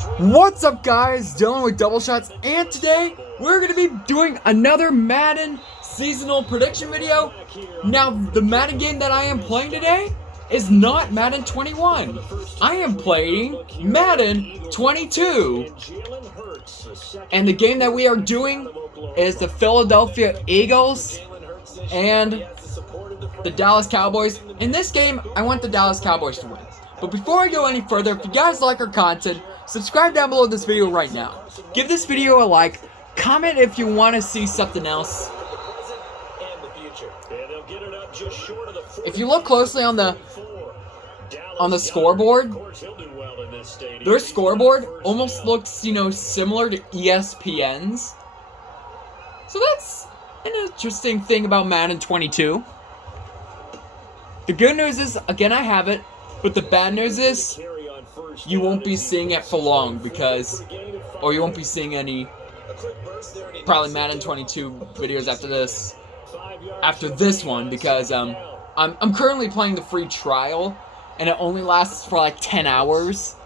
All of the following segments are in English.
What's up, guys? Dylan with Double Shots, and today we're going to be doing another Madden seasonal prediction video. Now, the Madden game that I am playing today is not Madden 21. I am playing Madden 22. And the game that we are doing is the Philadelphia Eagles and the Dallas Cowboys. In this game, I want the Dallas Cowboys to win. But before I go any further, if you guys like our content, subscribe down below this video right now. Give this video a like. Comment if you want to see something else. If you look closely on the scoreboard, their scoreboard almost looks, similar to ESPN's. So that's an interesting thing about Madden 22. The good news is, again, I have it. But the bad news is, you won't be seeing it for long or you won't be seeing any, probably Madden 22 videos after this one, because I'm currently playing the free trial, and it only lasts for like 10 hours.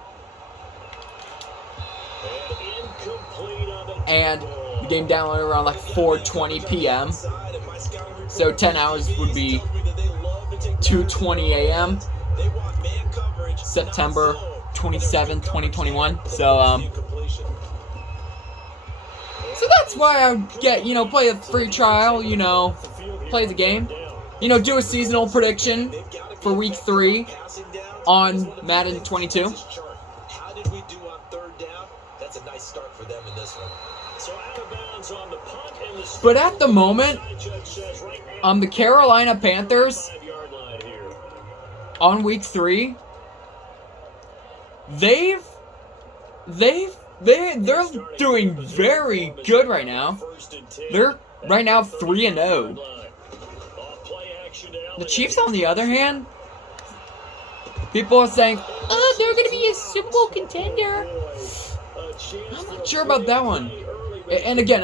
And the game downloaded around like 4:20 p.m. So 10 hours would be 2:20 a.m. September 27th, 2021. So that's why I get, play a free trial, play the game, do a seasonal prediction for week 3 on Madden 22. But at the moment, the Carolina Panthers on week 3, they're doing very good right now. They're right now 3-0. The Chiefs, on the other hand, people are saying, "Oh, they're gonna be a Super Bowl contender." I'm not sure about that one. And again,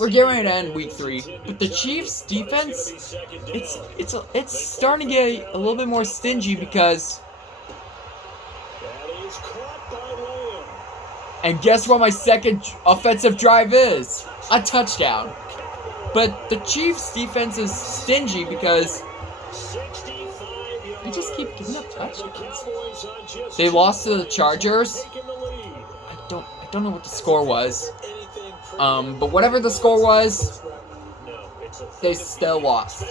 we're getting ready to end week 3, but the Chiefs' defense, it's starting to get a little bit more stingy because. And guess what my second offensive drive is? A touchdown. But the Chiefs' defense is stingy because they just keep giving up touchdowns. They lost to the Chargers. I don't know what the score was. But whatever the score was, they still lost.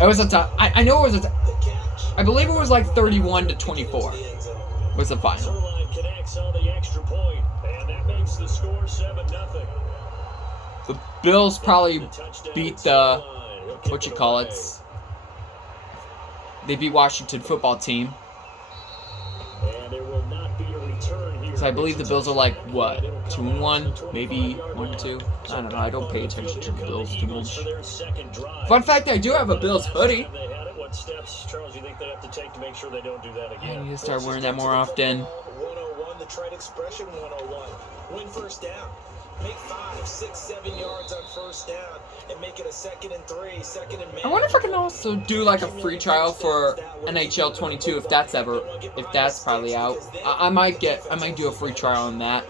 It was I know it was I believe it was like 31-24 was the final. The Bills probably beat they beat Washington football team. So I believe the Bills are like, what, 2-1, maybe 1-2. I don't know. I don't pay attention to the Bills too much. Fun fact: I do have a Bills hoodie. I need to start wearing that more often. The trade expression 101. Win first down. Make 5, 6, 7 yards on first down and make it a 2nd and 3, 2nd and man. I wonder if I can also do like a free trial for NHL 22 if that's probably out. I might do a free trial on that.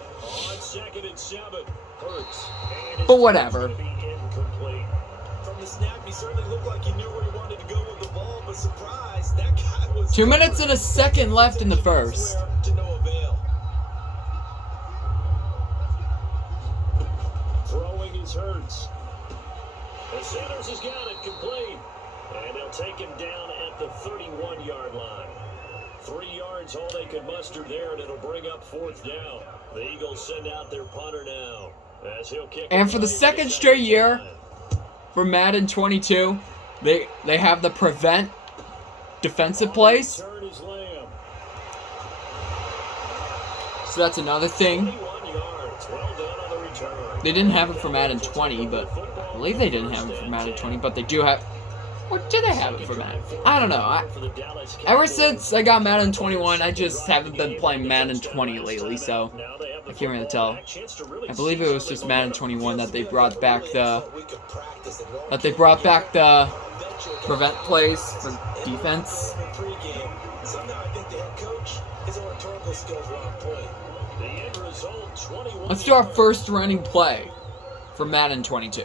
But whatever. From the snap, he certainly looked like he knew where he wanted to go with the ball, but surprise, that guy was 2 minutes and a second left in the first. Hurts. The Sanders has got it complete, and they'll take him down at the 31-yard line. 3 yards, all they could muster there, and it'll bring up 4th down. The Eagles send out their punter now, as he'll kick. And for the second straight year, for Madden 22, they have the prevent defensive plays. So that's another thing. They didn't have it for Madden 20, but I believe they didn't have it for Madden 20, but they do have. What do they have it for Madden? I don't know. Ever since I got Madden 21, I just haven't been playing Madden 20 lately, so I can't really tell. I believe it was just Madden 21 that they brought back the prevent plays for defense. technical skills were on point. The end result, 21. Let's do our first running play for Madden 22.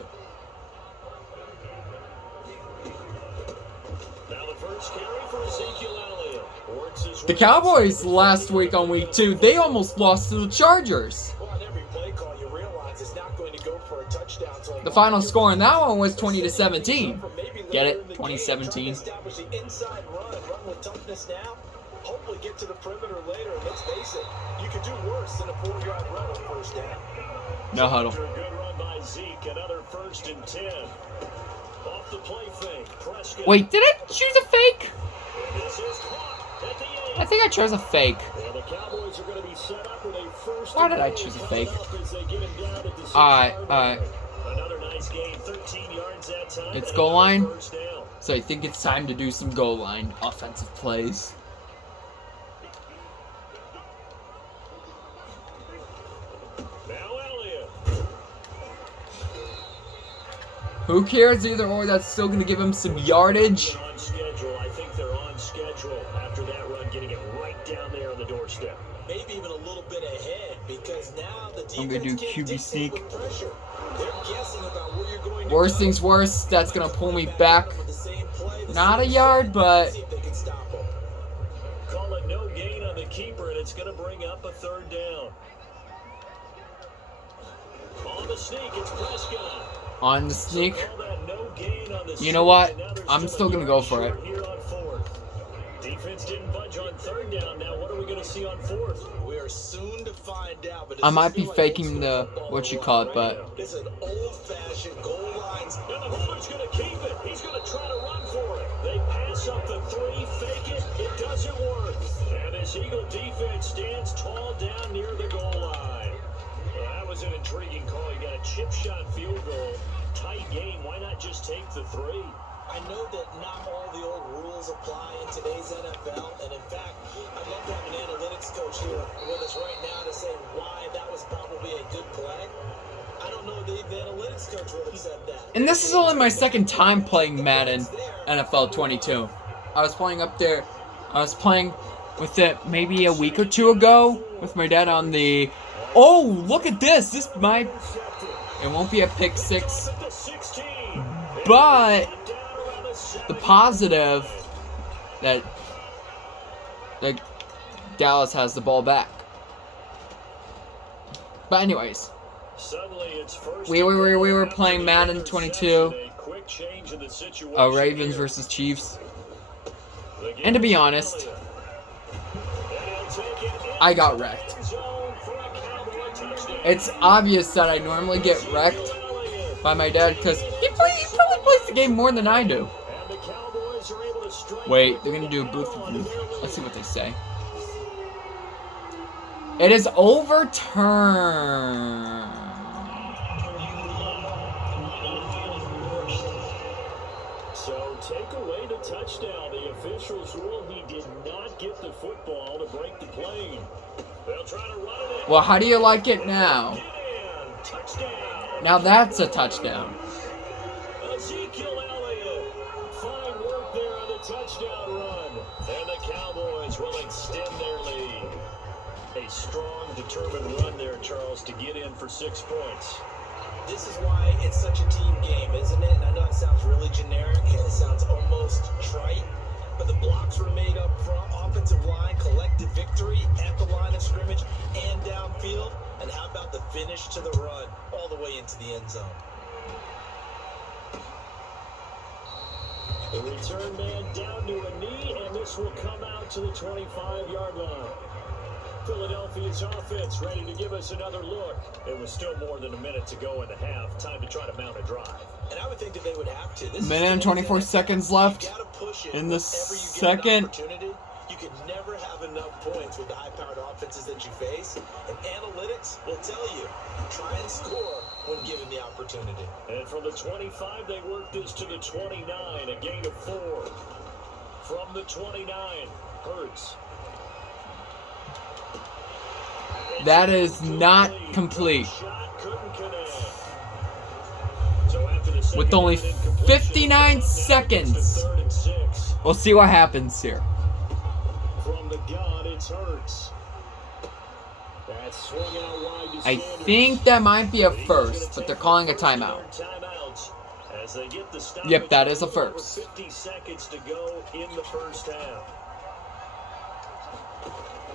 Now the first carry for Ezekiel Elliott. Works his The way Cowboys inside. last week on week 2, they almost lost to the Chargers. Well, on every play call, you realize it's not going to go for a touchdown. So The final score in that one was 20-17. Get it? 2017. Establish the inside run with toughness now. Hopefully get to the perimeter later. And let's face it, you could do worse than a 4-yard run on first down. No huddle. After a good run by Zeke, another 1st and 10. Off the play fake, Prescott. Wait, did I choose a fake? And this is caught at the end. I think I chose a fake. And the Cowboys are going to be set up with a first. Why did I and choose a goal fake? coming up as they get him down at the 6-yard Alright. line. Another nice gain, 13 yards that time. It's and goal another line. first down. So I think it's time to do some goal line offensive plays. Now Elliott. Who cares either or? That's still going to give him some yardage. On schedule. I think they're on schedule after that run, getting it right down there on the doorstep. Maybe even a little bit ahead because now the defense I'm gonna do can't QB dictate sneak. with pressure. They're guessing about where you're going to Worst go. things worse, that's going to pull me back. With the same play, the Not a same yard, set. but See if they can stop them. Call it no gain on the keeper, and it's going to bring up a 3rd down. On the sneak, it's Prescott. on the sneak. Call that no gain on the You know what? sneak, and now they're I'm still going to go for it. short here on 4th. Defense didn't budge on 3rd down. Now what are we going to see on 4th? We are soon to find out. But I might be faking the, what you call it, but it's an old-fashioned goal lines. And the holder's going to keep it. He's going to try to run for it. They pass up the 3, fake it. It doesn't work. And this Eagle defense stands tall down near the goal line. Well, that was an intriguing call. You got a chip shot field goal. Tight game. Why not just take the 3? I know that not all the old rules apply in today's NFL, and in fact, I'd love to have an analytics coach here with us right now to say why that was probably a good play. I don't know if the analytics coach would have said that. And this is only my second time playing Madden NFL 22. I was playing up there. I was playing with it maybe a week or two ago with my dad on the. Oh, look at this! This might. It won't be a pick 6, but the positive that Dallas has the ball back. But anyways. We were playing Madden 22, Ravens versus Chiefs, and to be honest, I got wrecked. It's obvious that I normally get wrecked by my dad because he probably plays the game more than I do. Wait, they're gonna do a booth review. Let's see what they say. It is overturned. So take away the touchdown. The officials rule he did not get the football to break the plane. They'll try to run it in. Well, how do you like it now? Touchdown. Now that's a touchdown. Ezekiel Elliott. Fine work there on the touchdown run. And the Cowboys will extend their lead. A strong, determined run there, Charles, to get in for 6 points. This is why it's such a team game, isn't it? And I know it sounds really generic and it sounds almost trite, but the blocks were made up front, offensive line, collective victory at the line of scrimmage and downfield. And how about the finish to the run all the way into the end zone? The return man down to a knee, and this will come out to the 25-yard line. Philadelphia's offense ready to give us another look. It was still more than a minute to go in the half. Time to try to mount a drive. And I would think that they would have to. This Minute and 24 seconds left in the second. You can never have enough points with the high-powered offenses that you face. And analytics will tell you, try and score when given the opportunity. And from the 25, they work this to the 29, a gain of 4. From the 29, Hurts. That is not complete. With only 59 seconds. We'll see what happens here. From the gun, it's Hurts. I think that might be a first, but they're calling a timeout. Yep, that is a first. 50 seconds to go in the first half.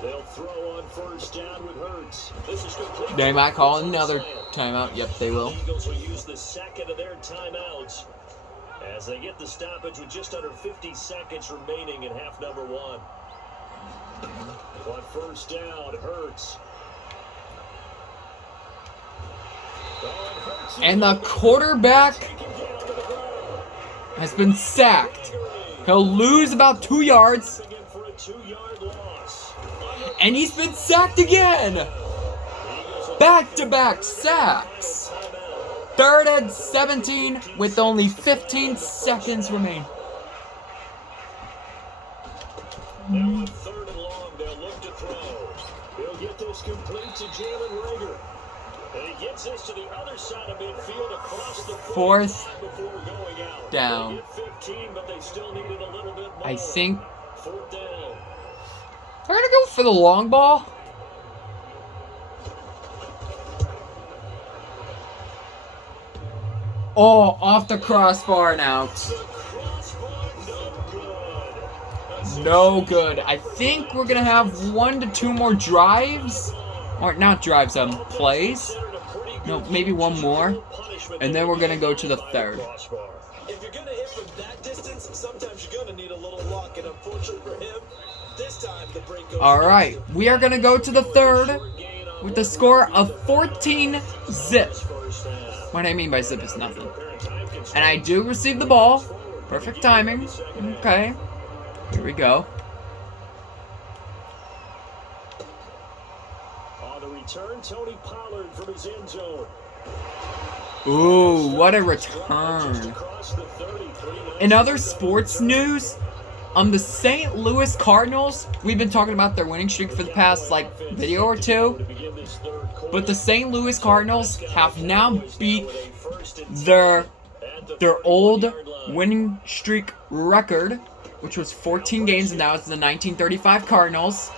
They'll throw on first down with Hurts. This is complete. They might call another timeout. Yep, they will. Eagles will use the second of their timeouts as they get the stoppage with just under 50 seconds remaining in half number one. On first down, Hurts. And the quarterback has been sacked. He'll lose about 2 yards. And he's been sacked again. Back-to-back sacks. 3rd and 17 with only 15 seconds remaining. Now on 3rd and long, they'll look to throw. He'll get this complete to Jalen Reagor. And he gets this to the other side of midfield across the 4th before going out. down. They get 15, but they still needed a little bit more. I think 4th down. they're going to go for the long ball. Oh, off the crossbar and out. The crossbar, no good. No good. I think we're going to have 1 to 2 more drives. Or not drives, plays. No, maybe 1 more. And then we're going to go to the 3rd. If you're going to hit from that distance, sometimes you're going to need a little luck. And unfortunately for him, this time the break goes. All right. We are going to go to the 3rd with the score of 14-zip. What I mean by zip is nothing. And I do receive the ball. Perfect timing. Okay. Here we go. On the return, Tony Pollard from his end zone. Ooh, what a return. In other sports news, the St. Louis Cardinals, we've been talking about their winning streak for the past, video or two. But the St. Louis Cardinals have now beat their old winning streak record, which was 14 games, and that was the 1935 Cardinals.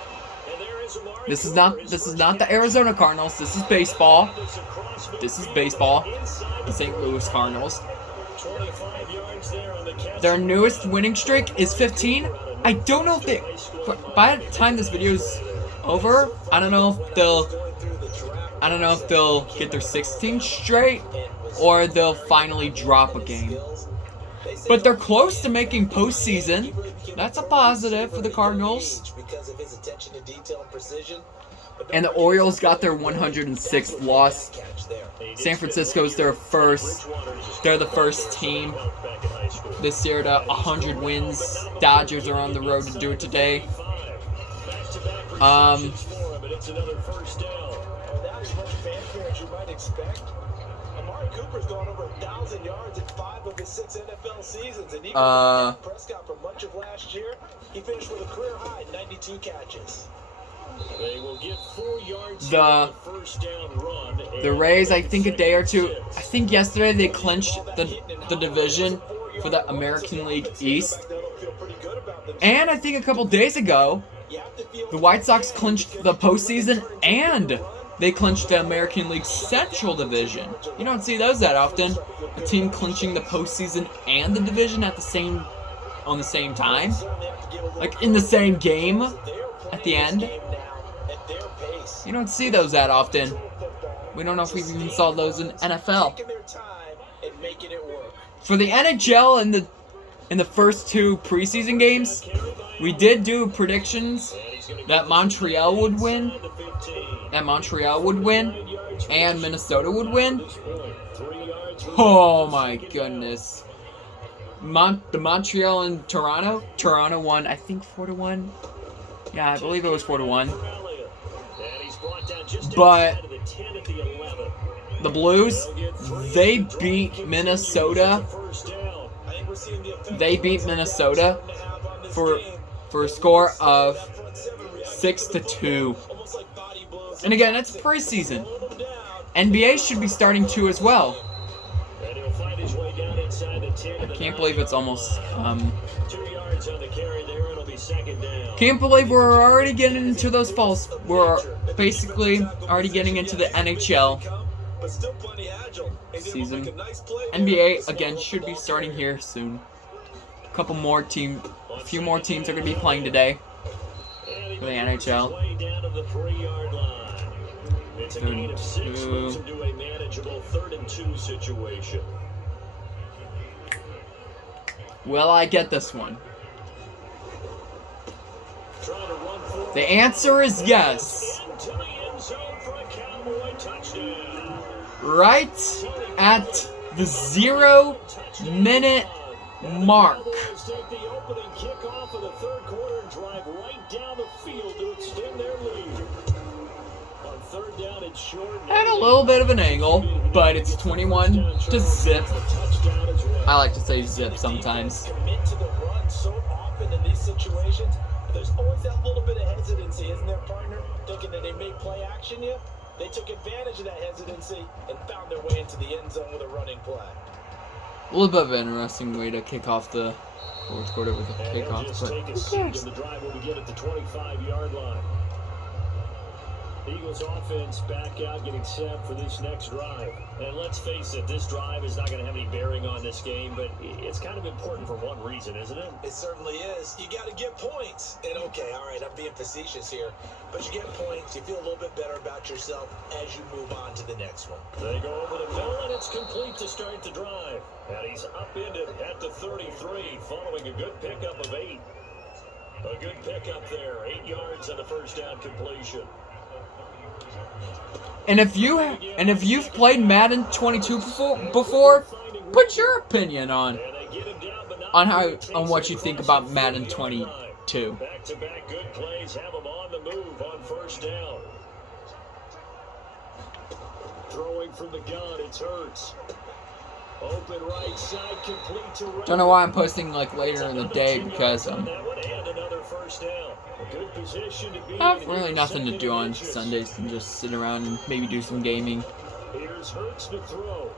This is not the Arizona Cardinals. This is baseball. This is baseball. The St. Louis Cardinals. Their newest winning streak is 15. I don't know if they, by the time this video is over, I don't know if they'll get their 16th straight or they'll finally drop a game. But they're close to making postseason. That's a positive for the Cardinals. And the Orioles got their 106th loss. San Francisco's their first. They're the first team this year to 100 wins. Dodgers are on the road to do it today. Cooper's gone over 1,000 yards in 5 of his 6 NFL seasons, and even Prescott for much of last year, he finished with a career high 92 catches. They will get 4 yards the first down run. The Rays, I think a day or two. I think yesterday they clinched the division for the American League East, and I think a couple days ago, the White Sox clinched the postseason and they clinched the American League Central Division. You don't see those that often. A team clinching the postseason and the division on the same time. Like in the same game at the end. You don't see those that often. We don't know if we even saw those in NFL. For the NHL in the first 2 preseason games, we did do predictions that Montreal would win. And Minnesota would win. Oh my goodness. The Montreal and Toronto. Toronto won, I think 4-1. Yeah, I believe it was 4-1. But the Blues, they beat Minnesota. They beat Minnesota for a score of 6-2. And again, it's preseason. NBA should be starting too as well. I can't believe it's almost be second down. Can't believe we're already getting into those falls. We're basically already getting into the NHL season. NBA again should be starting here soon. A few more teams are going to be playing today for the NHL. It's a gain of 6, moves into a manageable 3rd and 2 situation. Will I get this one? The answer is yes. Right at the 0-minute mark. At a little bit of an angle, but it's 21 to zip. I like to say zip sometimes. Commit to the run so often in these situations. There's always that little bit of hesitancy, isn't there, partner? Thinking that they may play action you. They took advantage of that hesitancy and found their way into the end zone with a running play. A little bit of an interesting way to kick off the fourth quarter with a kickoff, but take a seat in the drive when we get at the 25-yard line. Eagles offense back out, getting set for this next drive. And let's face it, this drive is not going to have any bearing on this game, but it's kind of important for one reason, isn't it? It certainly is. You got to get points. And okay, all right, I'm being facetious here, but you get points, you feel a little bit better about yourself as you move on to the next one. They go over the middle, and it's complete to start the drive. And he's upended at the 33, following a good pickup of 8. A good pickup there, 8 yards on the first down completion. And if you've played Madden 22 before, put your opinion on what you think about Madden 22. Back-to-back good plays have him on the move on first down. Throwing from the gun, it's Hurts. Open right side, complete to right. Don't know why I'm posting like later in the day because I have really nothing to do on Sundays and just sit around and maybe do some gaming. Here's Hurts to throw.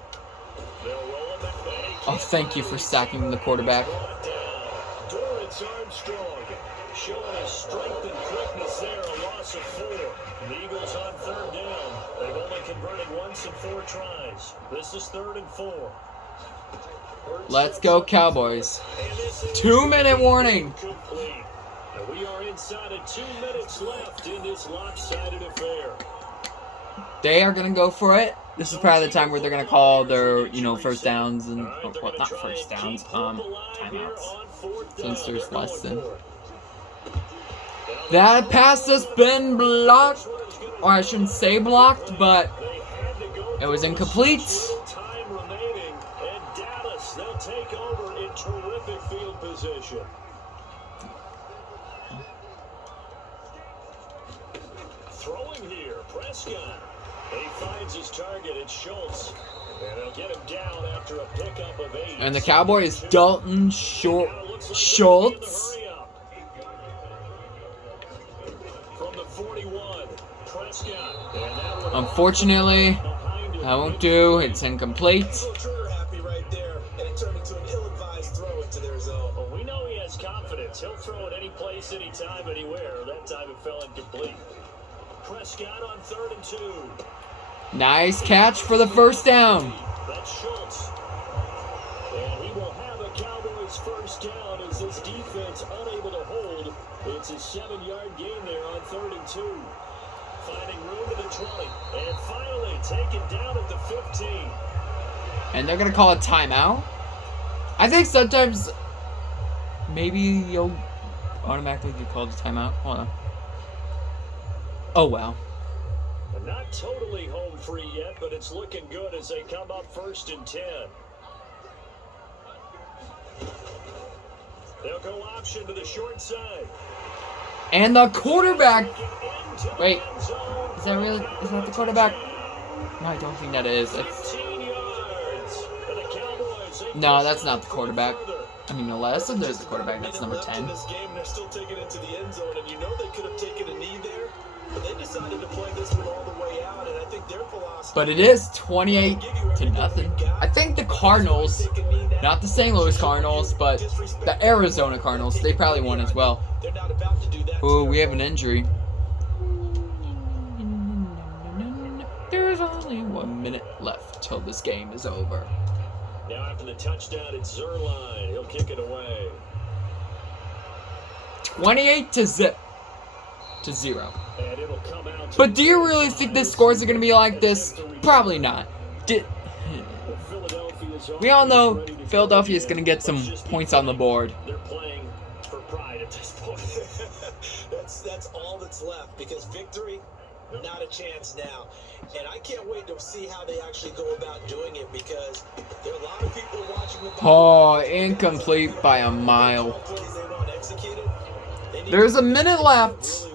Oh, thank you for sacking the quarterback. Dorrance Armstrong showing his strength and quickness there, a loss of 4. The Eagles on 3rd down. They've only converted once in 4 tries. This is 3rd and 4. Let's go Cowboys. 2-minute warning. We are inside of 2 minutes left in this lopsided affair. They are gonna go for it. This is probably the time where they're gonna call their, first downs and not first downs, timeouts. Since there's less than. That pass has been blocked, or I shouldn't say blocked, but it was incomplete. Time remaining, and Dallas, they'll take over in terrific field position. Throwing here, Prescott. He finds his target, it's Schultz. And they'll get him down after a pickup of 8. And the Cowboys, Dalton Schultz. From the 41, Prescott. Unfortunately, that won't do. It's incomplete. Happy right there, and it turned into an ill-advised throw into their zone. Well, we know he has confidence. He'll throw it any place, anytime, anywhere. That time it fell incomplete. Prescott on 3rd and 2. Nice catch for the first down. That's Schultz. And he will have a Cowboys first down as this defense unable to hold. It's a 7-yard gain there on 3rd and 2. Finding room to the 20. And finally taken down at the 15. And they're going to call a timeout. I think sometimes maybe you'll automatically get called a timeout. Hold on. Oh, wow. Not totally home free yet, but it's looking good as they come up 1st and 10. They'll go option to the short side. And the quarterback. Wait, is that the quarterback? No, I don't think that is. No, that's not the quarterback. I mean, unless there's a quarterback, that's number 10. They're still taking it to the end zone, and they could have taken a knee there. But they decided to play this one all the way out, and I think their philosophy. But it is 28-0. I think the Cardinals Not the St. Louis Cardinals, but the Arizona Cardinals. They probably won as well. Oh, we have an injury. There's only 1 minute left till this game is over. Now after the touchdown, it's Zerline. He'll kick it away. 28-0. But do you really think the scores are going to be like this? Probably not. We all know Philadelphia is going to get some points on the board. They're playing for pride at this point. that's all that's left, because victory, not a chance now. And I can't wait to see how they actually go about doing it, because there are a lot of people watching. Oh, incomplete by a mile. There's a minute left.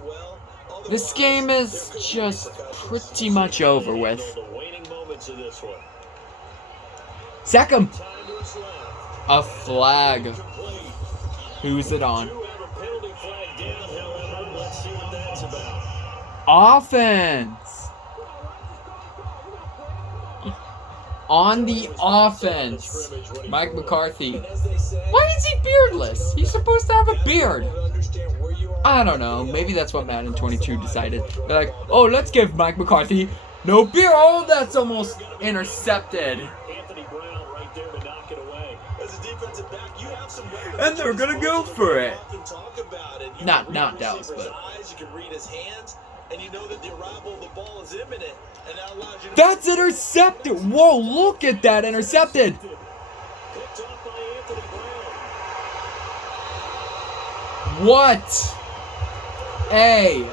This game is just pretty much over with. Second. A flag. Who's it on? Offense. On the offense. Mike McCarthy. Why is he beardless? He's supposed to have a beard. I don't know. Maybe that's what Madden 22 decided. They're like, oh, let's give Mike McCarthy no beard. Oh, that's almost intercepted. And they're gonna go for it. Not Dallas, but that's intercepted. Whoa, look at that, intercepted. What a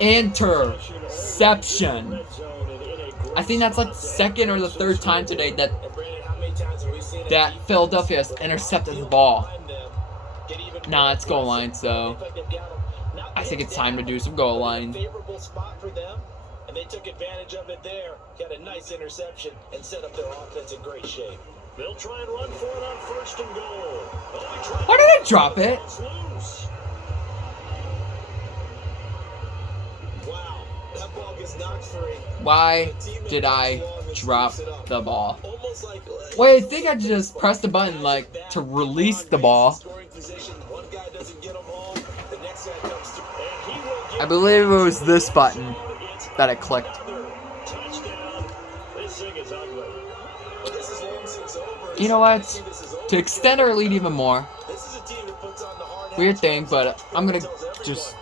interception. I think that's like the second or the third time today that Philadelphia has intercepted the ball. Nah, it's goal line, so I think it's time to do some goal line. And they took advantage of it there. Got a nice interception and set up their offense in great shape. They'll try and run for it on 1st and goal. Why did they drop it? Wow, that ball gets knocked free. Why did I drop the ball? Wait, I think I just pressed the button like to release the ball. I believe it was this button that I clicked. You know what? To extend our lead even more. Weird thing, but I'm gonna just.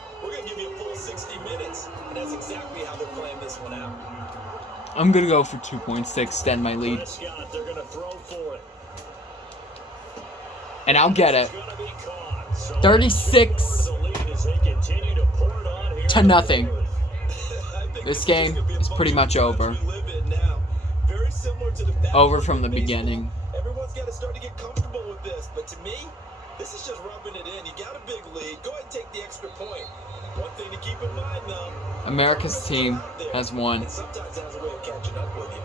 I'm gonna go for 2 points to extend my lead. And I'll get it. 36-0. This game is pretty much over. Over from the beginning. Everyone's got to start to get comfortable with this, but to me, this is just rubbing it in. You got a big lead. Go ahead and take the extra point. One thing to keep in mind, though, America's team has won. Sometimes has a way of catching up with you.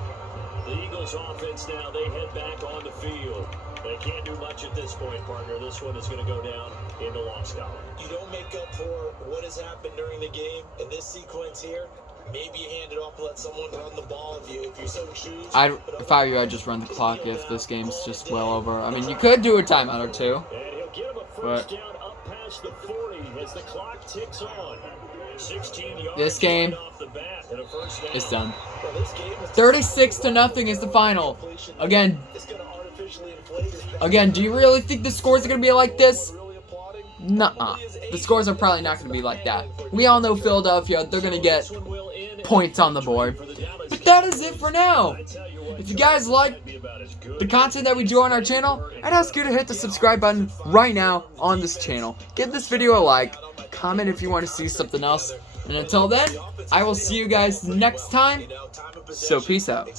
The Eagles offense now, they head back on the field. They can't do much at this point, partner. This one is going to go down in the loss column. You don't make up for what has happened during the game in this sequence here. Maybe you hand it off and let someone run the ball if you so choose. If I were you, I'd just run the clock if this game's just well over. I mean, you could do a timeout or two. And he'll get him a first down up past the 40 as the clock ticks on. 16 yards this game off the bat and a first down. is done. 36-0 is the final. Again, do you really think the scores are going to be like this? Nuh-uh. The scores are probably not going to be like that. We all know Philadelphia, they're going to get points on the board. But that is it for now. If you guys like the content that we do on our channel, I'd ask you to hit the subscribe button right now on this channel. Give this video a like, comment if you want to see something else, and until then, I will see you guys next time, so peace out.